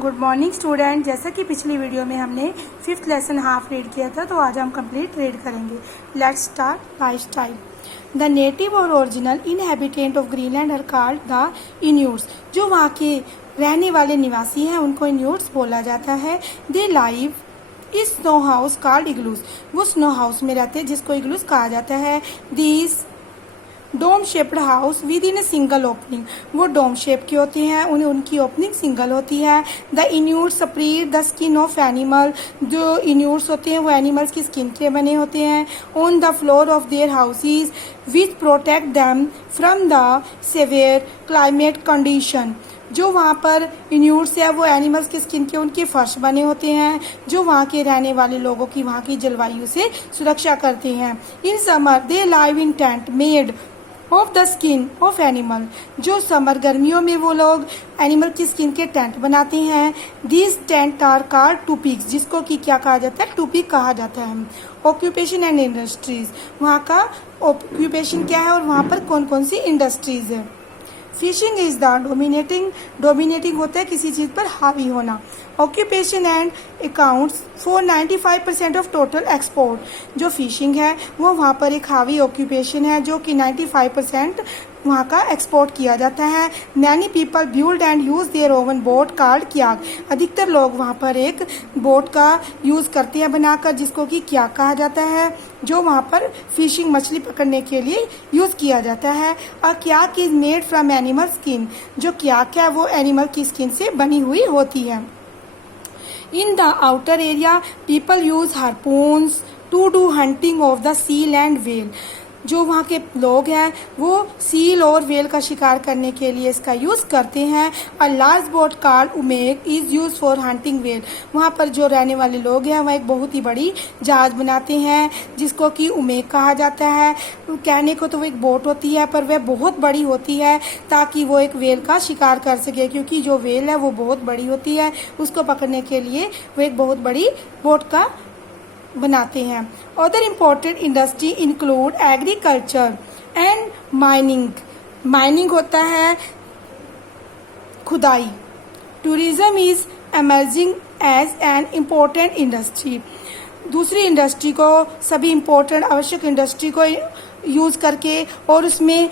Good morning student. जैसा कि पिछली वीडियो में हमने 5th लेसन हाफ रीड किया था, तो आज हम कंप्लीट रीड करेंगे। Let's start by style. The native और original inhabitant of Greenland are called the Inuits. जो वहाँ के रहने वाले निवासी हैं उनको इन्यूट्स बोला जाता है। They live is snow house called igloos. वो स्नो हाउस में रहते हैं जिसको इग्लूस कहा जाता है। This dome shaped house with in a single opening. वो डोम शेप की होती हैं, उनकी ओपनिंग सिंगल होती है। The Inuits spread the skin of animal. जो इन्यूट्स होते हैं वो एनिमल्स की स्किन के बने होते हैं। On the floor of their houses which protect them from the severe climate condition. जो वहाँ पर इन्यूट्स है वो एनिमल्स की स्किन के उनके फर्श बने होते हैं जो वहाँ के रहने वाले लोगों की वहाँ की जलवायु से सुरक्षा करते हैं। In summer they live in tent made of the skin of animal. जो समर गर्मियों में वो लोग एनिमल की स्किन के टेंट बनाते हैं। दिस टेंट आर कॉल्ड टूपिक्स, जिसको कि क्या कहा जाता है, टूपिक कहा जाता है। ऑक्यूपेशन एंड इंडस्ट्रीज, वहाँ का ऑक्यूपेशन क्या है और वहाँ पर कौन कौन सी इंडस्ट्रीज है। फिशिंग इज द डोमिनेटिंग होता है किसी चीज़ पर हावी होना। Occupation and accounts for 95% of total export. जो फिशिंग है वो वहाँ पर एक हावी ऑक्यूपेशन है जो कि 95% वहाँ का एक्सपोर्ट किया जाता है। Many people build and use their own boat called kayak. अधिकतर लोग वहाँ पर एक बोट का यूज़ करते हैं बनाकर जिसको कि क्याग कहा जाता है, जो वहाँ पर फिशिंग मछली पकड़ने के लिए यूज़ किया जाता है। A kayak is made from animal skin. जो क्याग है वो एनिमल की स्किन से बनी हुई होती है। In the outer area, people use harpoons to do hunting of the seal and whale. जो वहाँ के लोग हैं वो सील और वेल का शिकार करने के लिए इसका यूज़ करते हैं। A large boat called umiak is use for hunting whale. वहाँ पर जो रहने वाले लोग हैं वह एक बहुत ही बड़ी जहाज बनाते हैं जिसको कि उमेग कहा जाता है। कहने को तो वो एक बोट होती है पर वह बहुत बड़ी होती है ताकि वो एक वेल का शिकार कर सके, क्योंकि जो वेल है वो बहुत बड़ी होती है, उसको पकड़ने के लिए वो एक बहुत बड़ी बोट का बनाते हैं। Other important industry include agriculture and mining. Mining होता है खुदाई। Tourism is emerging as an important industry. दूसरी इंडस्ट्री को, सभी इम्पोर्टेंट आवश्यक इंडस्ट्री को यूज़ करके और उसमें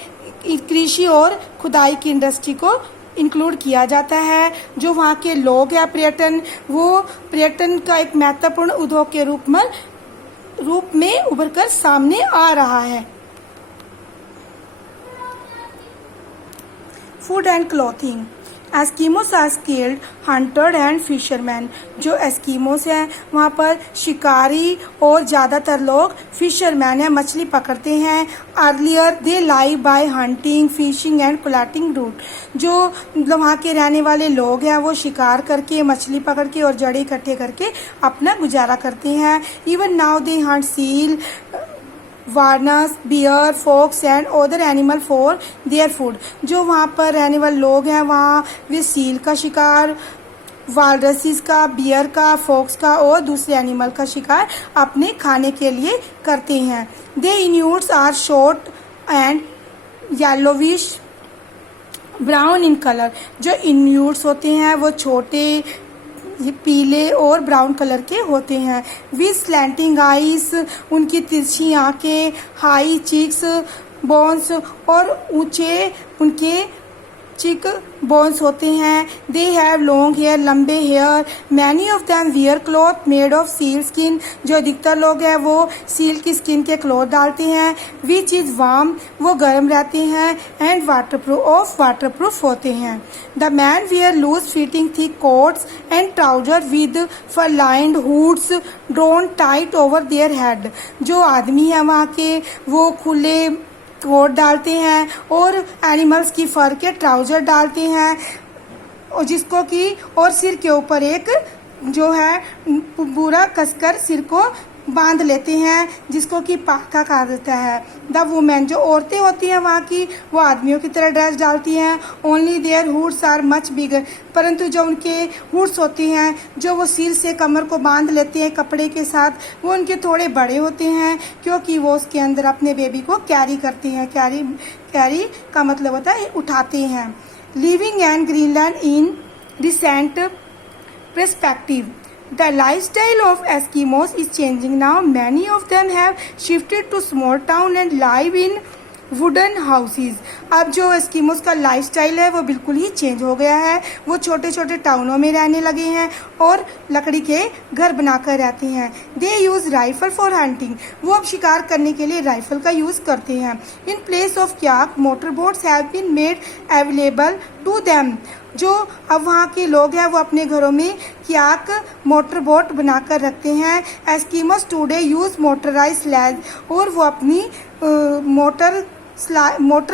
कृषि और खुदाई की इंडस्ट्री को इंक्लूड किया जाता है। जो वहाँ के लोग हैं पर्यटन, वो पर्यटन का एक महत्वपूर्ण उद्योग के रूप में उभर कर सामने आ रहा है। Food and clothing. Eskimos are skilled hunter and fisherman. जो एस्कीमोस हैं वहाँ पर शिकारी और ज़्यादातर लोग फिशरमैन हैं, मछली पकड़ते हैं। Earlier they live by hunting fishing and collecting root. जो वहाँ के रहने वाले लोग हैं वो शिकार करके, मछली पकड़ के और जड़े इकट्ठे करके अपना गुजारा करते हैं। Even now they hunt seal, walrus, bear, fox and other animal for their food. जो वहाँ पर रहने वाले लोग हैं वहाँ वे सील का शिकार, वालरसिस का, बियर का, फॉक्स का और दूसरे एनिमल का शिकार अपने खाने के लिए करते हैं। They Inuits are short and yellowish brown in colour. जो इन्यूट्स होते हैं वो छोटे, ये पीले और ब्राउन कलर के होते हैं। विद स्लैंटिंग आइज, उनकी तिरछी आंखें, हाई चिक्स बोन्स और ऊंचे उनके चिक बोन्स होते हैं। दे हैव लॉन्ग हेयर, लंबे hair. Many of them wear cloth made of seal skin. जो अधिकतर लोग हैं वो सील की स्किन के क्लॉथ डालते हैं। विच इज वार्म, वो गर्म रहते हैं। एंड वाटरप्रूफ होते हैं। The man wear loose fitting thick coats and trouser with fur lined hoods drawn tight over their head. जो आदमी है वहाँ के वो खुले कोट डालते हैं और एनिमल्स की फर के ट्राउजर डालते हैं और जिसको कि और सिर के ऊपर एक जो है पूरा कसकर सिर को बांध लेते हैं जिसको कि पाका कहा जाता है। द वुमेन, जो औरतें होती हैं वहाँ की, वो आदमियों की तरह ड्रेस डालती हैं। Only their hoods are much bigger, परंतु जो उनके हुड्स होती हैं जो वो सिर से कमर को बांध लेते हैं कपड़े के साथ, वो उनके थोड़े बड़े होते हैं क्योंकि वो उसके अंदर अपने बेबी को कैरी करते हैं। कैरी का मतलब होता है उठाते हैं। Living and Greenland in recent perspective. The lifestyle of Eskimos is changing now. Many of them have shifted to small town and live in wooden houses. अब जो एस्किमोस का लाइफस्टाइल है वो बिल्कुल ही चेंज हो गया है। वो छोटे छोटे टाउनों में रहने लगे हैं और लकड़ी के घर बनाकर रहते हैं। They use rifle for hunting. वो अब शिकार करने के लिए राइफल का यूज करते हैं। In place of kayak motor boats have been made available to them. जो अब वहाँ के लोग हैं वो अपने घरों में क्याक मोटर बोट बनाकर रखते हैं। Eskimos today use motorize sledge. और वो अपनी मोटर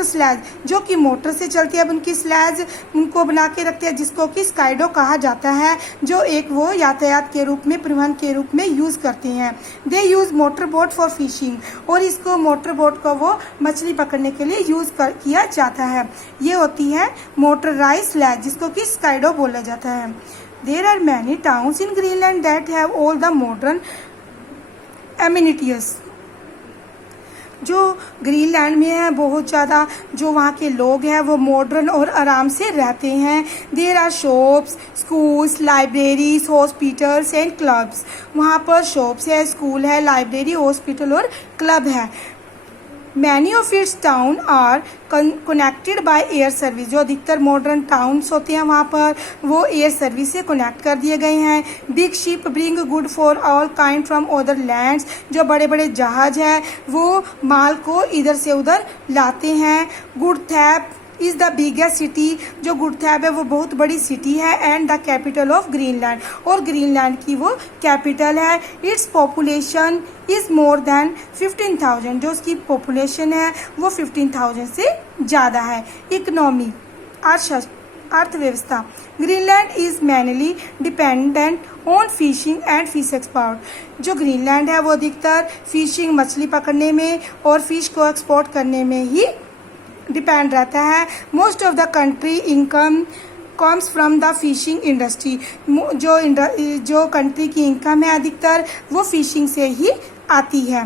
स्लेज जो कि मोटर से चलती है, अब उनकी स्लेज उनको बना के रखते हैं जिसको कि स्काइडो कहा जाता है, जो एक वो यातायात के रूप में, परिवहन के रूप में यूज करते हैं। They use motor boat for fishing. और इसको मोटर बोट को वो मछली पकड़ने के लिए यूज किया जाता है। ये होती है मोटराइज स्लेज जिसको कि स्काइडो बोला जाता है। There are many towns in Greenland that have all the modern amenities. जो ग्रीनलैंड में है बहुत ज़्यादा जो वहाँ के लोग हैं वो मॉडर्न और आराम से रहते हैं। There are shops, schools, libraries, hospitals and clubs. वहाँ पर शॉप्स है, स्कूल है, लाइब्रेरी, हॉस्पिटल और क्लब है। Many of its town are connected by air service. जो अधिकतर मॉडर्न टाउन्स होते हैं वहाँ पर वो एयर सर्विस से कनेक्ट कर दिए गए हैं। Big ship bring good for all kind from other lands. जो बड़े बड़े जहाज हैं वो माल को इधर से उधर लाते हैं। गुडथैप इज़ द बिगेस्ट सिटी। जो गुडथैप है वो बहुत बड़ी सिटी है and the capital of Greenland. और ग्रीनलैंड की वो कैपिटल है। Its population is more than 15,000। जो उसकी पॉपुलेशन है वो 15,000 से ज़्यादा है। इकोनॉमी अर्थव्यवस्था। Greenland is mainly dependent on fishing and fish export. जो ग्रीनलैंड है वो अधिकतर फिशिंग, मछली पकड़ने में और फिश को एक्सपोर्ट करने में ही डिपेंड रहता है। Most of the country income comes from the fishing industry. जो कंट्री की इनकम है अधिकतर वो फिशिंग से ही आती है।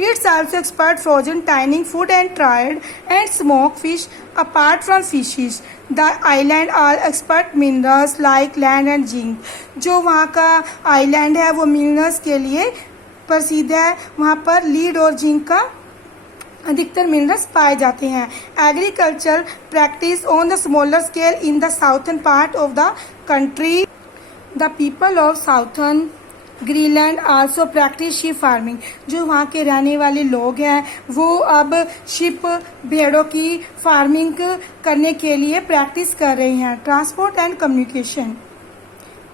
It's also export frozen tinning food and dried and smoke fish apart from fishes. The island are export minerals like lead and zinc. जो वहाँ का आइलैंड है वो मिनरल्स के लिए प्रसिद्ध है। वहाँ पर लीड और जिंक का अधिकतर मिनरल्स पाए जाते हैं। Agriculture practice on the smaller scale in the southern part of the country. The people of southern Greenland also practice ship farming. जो वहाँ के रहने वाले लोग हैं वो अब शिप, भेड़ों की फार्मिंग करने के लिए प्रैक्टिस कर रहे हैं। Transport and communication.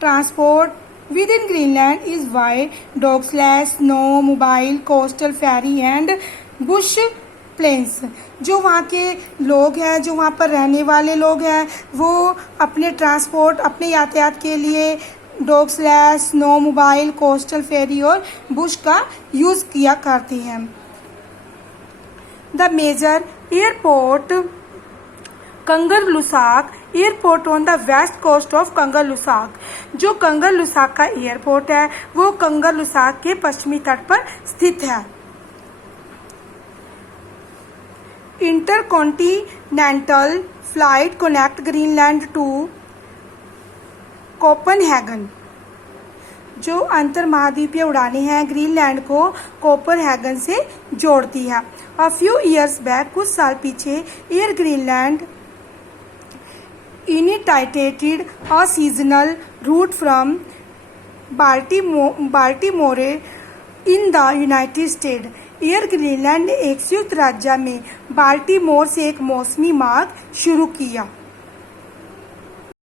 Transport with in Greenland is by dog slash, snow mobile, coastal ferry and bush planes. जो वहाँ के लोग हैं, जो वहाँ पर रहने वाले लोग हैं वो अपने ट्रांसपोर्ट, अपने यातायात के लिए dog slash, snow mobile, coastal ferry और बुश का यूज़ किया करते हैं। The major airport Kangerlussuaq airport on the west coast of Kangerlussuaq. जो कंगरलुसाक का एयरपोर्ट है वो कंगरलुसाक के पश्चिमी तट पर स्थित है। Intercontinental flight connect Greenland to Copenhagen. जो अंतर महाद्वीपीय उड़ानें हैं ग्रीनलैंड को कोपनहेगन से जोड़ती है। अ फ्यू ईयर्स बैक, कुछ साल पीछे, Air Greenland initiated a seasonal route from Baltimore in the United State. Air Greenland ने एक संयुक्त राज्य में बाल्टीमोर से एक मौसमी मार्ग शुरू किया।